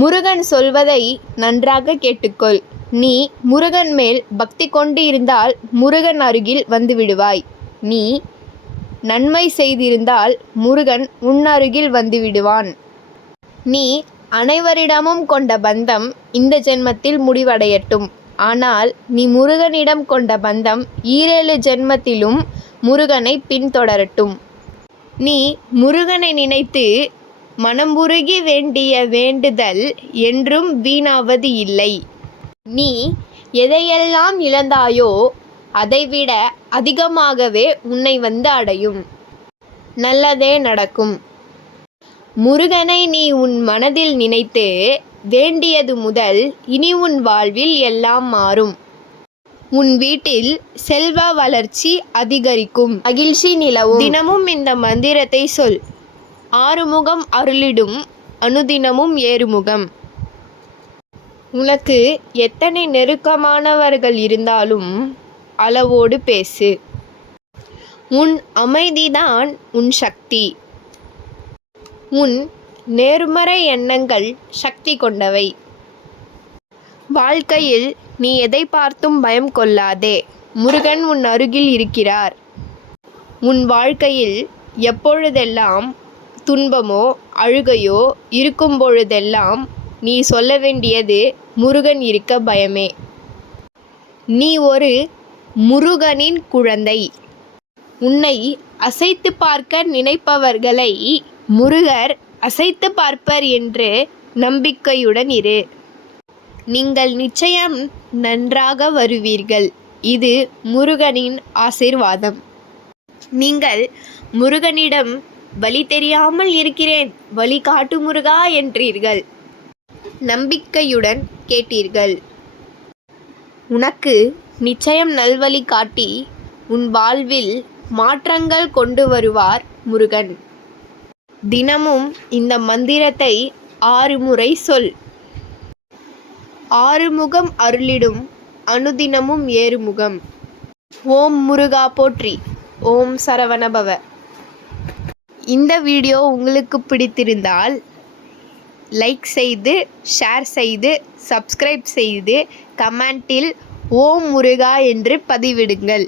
முருகன் சொல்வதை நன்றாக கேட்டுக்கொள். நீ முருகன் மேல் பக்தி கொண்டு இருந்தால் முருகன் அருகில் வந்துவிடுவாய் நீ நன்மை செய்திருந்தால் முருகன் உன் அருகில் வந்துவிடுவான் நீ அனைவரிடமும் கொண்ட பந்தம் இந்த ஜென்மத்தில் முடிவடையட்டும். ஆனால் நீ முருகனிடம் கொண்ட பந்தம் ஈரேழு ஜென்மத்திலும் முருகனை பின்தொடரட்டும். நீ முருகனை நினைத்து மனமுருகி வேண்டிய வேண்டுதல் என்றும் வீணாவது இல்லை. நீ எதையெல்லாம் இழந்தாயோ அதைவிட அதிகமாகவே உன்னை வந்து அடையும். நல்லதே நடக்கும். முருகனை நீ உன் மனதில் நினைத்து வேண்டியது முதல் இனி உன் வாழ்வில் எல்லாம் மாறும். உன் வீட்டில் செல்வ வளர்ச்சி அதிகரிக்கும். மகிழ்ச்சி நிலவும். தினமும் இந்த மந்திரத்தை சொல். ஆறுமுகம் அருளிடும் அனுதினமும் ஏறுமுகம். உனக்கு எத்தனை நெருக்கமானவர்கள் இருந்தாலும் அளவோடு பேசு. உன் அமைதிதான் உன் சக்தி. உன் நேர்மறை எண்ணங்கள் சக்தி கொண்டவை. வாழ்க்கையில் நீ எதை பார்த்தும் பயம் கொள்ளாதே. முருகன் உன் அருகில் இருக்கிறார். உன் வாழ்க்கையில் எப்பொழுதெல்லாம் துன்பமோ அழுகையோ இருக்கும் பொழுதெல்லாம் நீ சொல்ல வேண்டியது முருகன் இருக்க பயமே. நீ ஒரு முருகனின் குழந்தை. உன்னை அசைத்து பார்க்க நினைப்பவர்களை முருகர் அசைத்து பார்ப்பர் என்று நம்பிக்கையுடன் இரு. நீங்கள் நிச்சயம் நன்றாக வருவீர்கள். இது முருகனின் ஆசீர்வாதம். நீங்கள் முருகனிடம் வழி தெரியாமல் இருக்கிறேன். வழி காட்டு முருகா என்றீர்கள். நம்பிக்கையுடன் கேட்டீர்கள். உனக்கு நிச்சயம் நல்வழி காட்டி உன் வாழ்வில் மாற்றங்கள் கொண்டு வருவார் முருகன். தினமும் இந்த மந்திரத்தை ஆறு முறை சொல். ஆறுமுகம் அருளிடும் அனுதினமும் ஏறுமுகம் ஓம் முருகா போற்றி. ஓம் சரவணபவ. இந்த வீடியோ உங்களுக்கு பிடித்திருந்தால் லைக் செய்து ஷேர் செய்து சப்ஸ்கிரைப் செய்து கமெண்ட்டில் ஓம் முருகா என்று பதிவிடுங்கள்.